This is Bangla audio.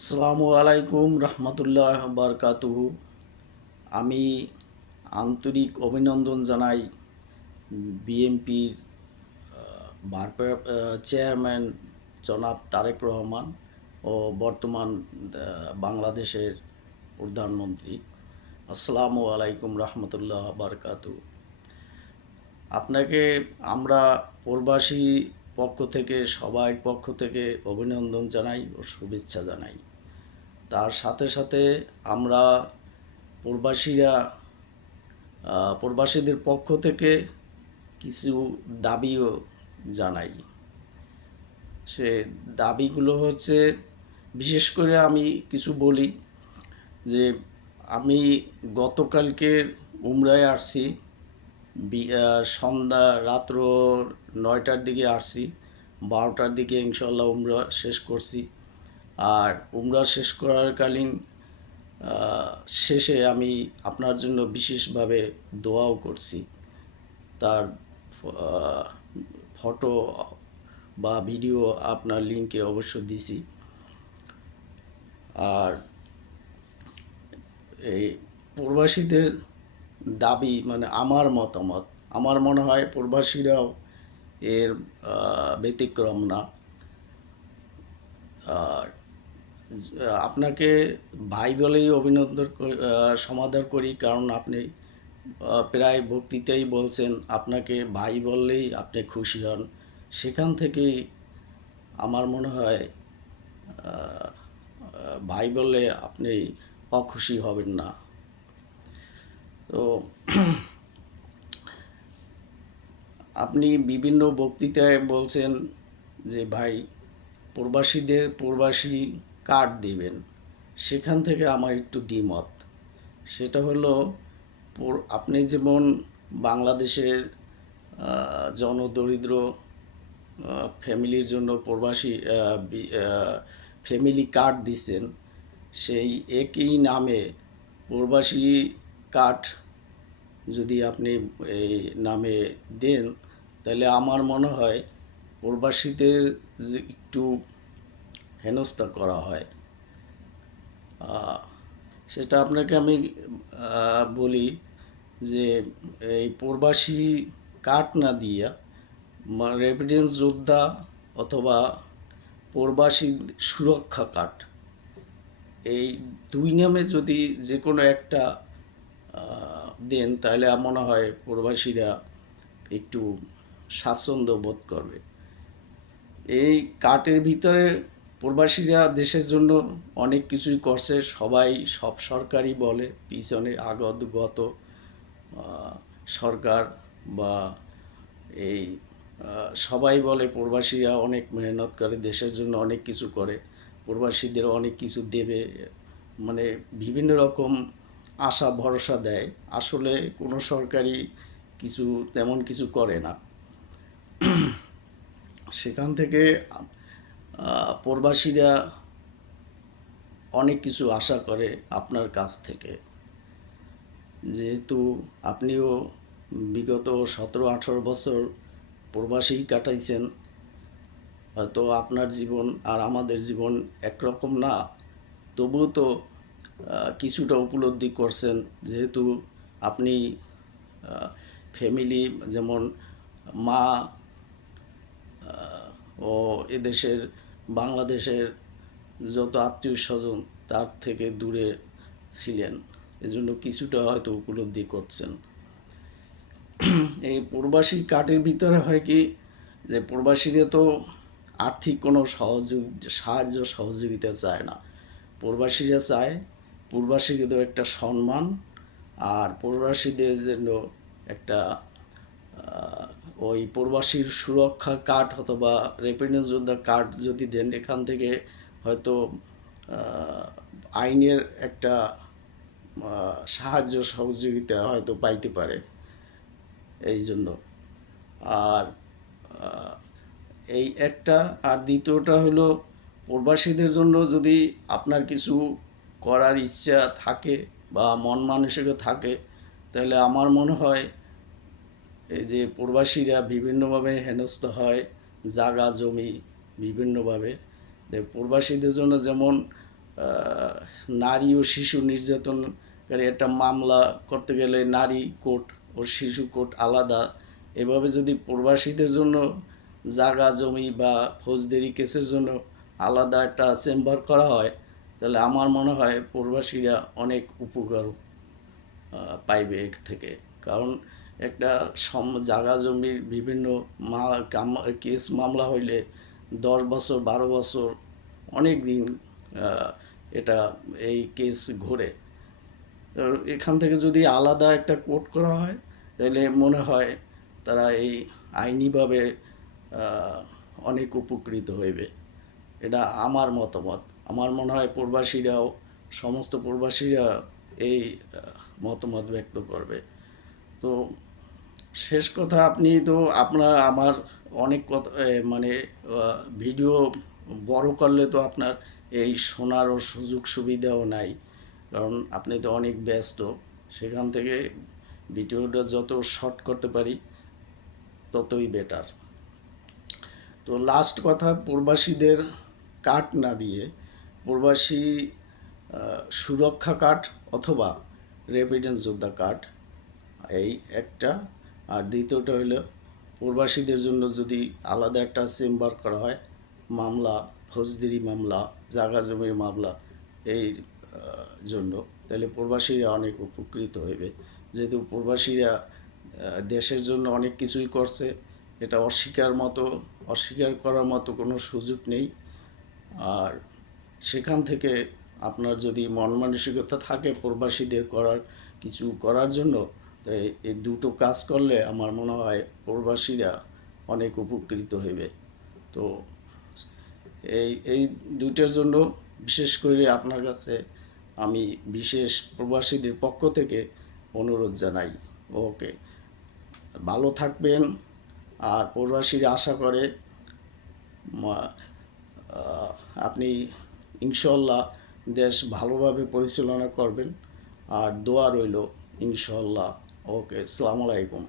আসসালামু আলাইকুম রহমতুল্লাহ বারকাতুহু। আমি আন্তরিক অভিনন্দন জানাই বিএনপির চেয়ারম্যান জনাব তারেক রহমান ও বর্তমান বাংলাদেশের প্রধানমন্ত্রী। আসসালামু আলাইকুম রহমতুল্লাহ বারকাতুহু। আপনাকে আমরা প্রবাসী পক্ষ থেকে সবার পক্ষ থেকে অভিনন্দন জানাই ও শুভেচ্ছা জানাই। তার সাথে সাথে আমরা প্রবাসীরা প্রবাসীদের পক্ষ থেকে কিছু দাবিও জানাই। সে দাবিগুলো হচ্ছে, বিশেষ করে আমি কিছু বলি যে আমি গতকালকে উমরায় আসছি, সন্ধ্যা রাত্র 9টার দিকে আসছি, 12টার দিকে ইনশাল্লাহ উমরা শেষ করছি। আর উমরা শেষ করাকালীন শেষে আমি আপনার জন্য বিশেষভাবে দোয়াও করছি। তার ফটো বা ভিডিও আপনার লিঙ্কে অবশ্য দিছি। আর এই প্রবাসীদের দাবি মানে আমার মতামত, আমার মনে হয় প্রবাসীরাও এর ব্যতিক্রম না। আর আপনাকে ভাই বলেই অভিনন্দন সমাদর করি, কারণ আপনি প্রায় বক্তৃতাই বলছেন আপনাকে ভাই বললেই আপনি খুশি হন। সেখান থেকেই আমার মনে হয় ভাই বললে আপনি অখুশি হবেন না। তো আপনি বিভিন্ন বক্তৃতায় বলছেন যে ভাই প্রবাসীদের প্রবাসী কার্ড দিবেন। সেখান থেকে আমার একটু দ্বিমত। সেটা হলো, আপনি যেমন বাংলাদেশের জনদরিদ্র ফ্যামিলির জন্য প্রবাসী ফ্যামিলি কার্ড দিচ্ছেন, সেই একই নামে প্রবাসী কার্ড যদি আপনি এই নামে দেন, তাহলে আমার মনে হয় প্রবাসীদের যে একটু হেনস্থা করা হয়। সেটা আপনাকে আমি বলি যে এই প্রবাসী কার্ড না দিয়া রেমিটেন্স যোদ্ধা অথবা প্রবাসী সুরক্ষা কার্ড, এই দুই নামে যদি যে কোনো একটা দেন, তাহলে মনে হয় প্রবাসীরা একটু স্বাচ্ছন্দ্য বোধ করবে। এই কার্ডের ভিতরে প্রবাসীরা দেশের জন্য অনেক কিছুই করছে, সবাই সব সরকারই বলে, পিছনে আগত গত সরকার বা এই সবাই বলে প্রবাসীরা অনেক মেহনত করে, দেশের জন্য অনেক কিছু করে, প্রবাসীদের অনেক কিছু দেবে, মানে বিভিন্ন রকম আশা ভরসা দেয়। আসলে কোনো সরকারই কিছু তেমন কিছু করে না। সেখান থেকে প্রবাসীরা অনেক কিছু আশা করে আপনার কাছ থেকে। যেহেতু আপনিও বিগত 17-18 বছর প্রবাসী কাটাইছেন, হয়তো আপনার জীবন আর আমাদের জীবন একরকম না, তবুও তো কিছুটা উপলব্ধি করছেন। যেহেতু আপনি ফ্যামিলি, যেমন মা ও এদেশের বাংলাদেশের যত আত্মীয় স্বজন তার থেকে দূরে ছিলেন, এজন্য কিছুটা হয়তো উপলব্ধি করছেন। এই প্রবাসী কার্ডের ভিতরে হয় কি, যে প্রবাসীরা তো আর্থিক কোনো সাহায্য সহযোগিতা চায় না। প্রবাসীরা চায় প্রবাসীদের একটা সম্মান, আর প্রবাসীদের জন্য একটা ওই প্রবাসীর সুরক্ষা কার্ড অথবা রেমিটেন্স যোদ্ধা কার্ড যদি দেন, এখান থেকে হয়তো আইনের একটা সাহায্য সহযোগিতা হয়তো পাইতে পারে। এই জন্য আর এই একটা, আর দ্বিতীয়টা হলো প্রবাসীদের জন্য যদি আপনার কিছু করার ইচ্ছা থাকে বা মন মানসিকতা থাকে, তাহলে আমার মনে হয় এই যে প্রবাসীরা বিভিন্নভাবে হেনস্থ হয়, জায়গা জমি বিভিন্নভাবে, প্রবাসীদের জন্য যেমন আহ, নারী ও শিশু নির্যাতনকারী একটা মামলা করতে গেলে নারী কোর্ট ও শিশু কোর্ট আলাদা। এভাবে যদি প্রবাসীদের জন্য জায়গা জমি বা ফৌজদারি কেসের জন্য আলাদা একটা চেম্বার করা হয়, তাহলে আমার মনে হয় প্রবাসীরা অনেক উপকার পাইবে এর থেকে। কারণ একটা জায়গা জমির বিভিন্ন কেস মামলা হইলে 10 বছর 12 বছর অনেক দিন আহ, এটা এই কেস ঘুরে। তো এখান থেকে যদি আলাদা একটা কোর্ট করা হয়, তাহলে মনে হয় তারা এই আইনিভাবে অনেক উপকৃত হইবে। এটা আমার মতামত। আমার মনে হয় প্রবাসীরাও, সমস্ত প্রবাসীরা এই মতামত ব্যক্ত করবে। তো শেষ কথা, আপনি তো আমার অনেক কথা মানে ভিডিও বড় করলে তো আপনার এই শোনারও সুযোগ সুবিধাও নাই, কারণ আপনি তো অনেক ব্যস্ত। সেখান থেকে ভিডিওটা যত শর্ট করতে পারি ততই বেটার। তো লাস্ট কথা, প্রবাসীদের কার্ড না দিয়ে প্রবাসী সুরক্ষা কার্ড অথবা রেমিটেন্স যোদ্ধা কার্ড, এই একটা। আর দ্বিতীয়টা হলো প্রবাসীদের জন্য যদি আলাদা একটা চেম্বার করা হয়, মামলা, ফৌজদারি মামলা, জায়গা জমির মামলা, এই জন্য, তাহলে প্রবাসীরা অনেক উপকৃত হইবে। যেহেতু প্রবাসীরা দেশের জন্য অনেক কিছুই করছে, এটা অস্বীকার করার মতো কোনো সুযোগ নেই। আর সেখান থেকে আপনার যদি মন মানসিকতা থাকে প্রবাসীদের কিছু করার জন্য, তাই এই দুটো কাজ করলে আমার মনে হয় প্রবাসীরা অনেক উপকৃত হইবে। তো এই দুইটার জন্য বিশেষ করে আপনার কাছে আমি বিশেষ প্রবাসীদের পক্ষ থেকে অনুরোধ জানাই। ওকে, ভালো থাকবেন। আর প্রবাসীরা আশা করে আপনি ইনশাল্লাহ দেশ ভালোভাবে পরিচালনা করবেন। আর দোয়া রইল ইনশাল্লাহ। ওকে, আসসালামু আলাইকুম।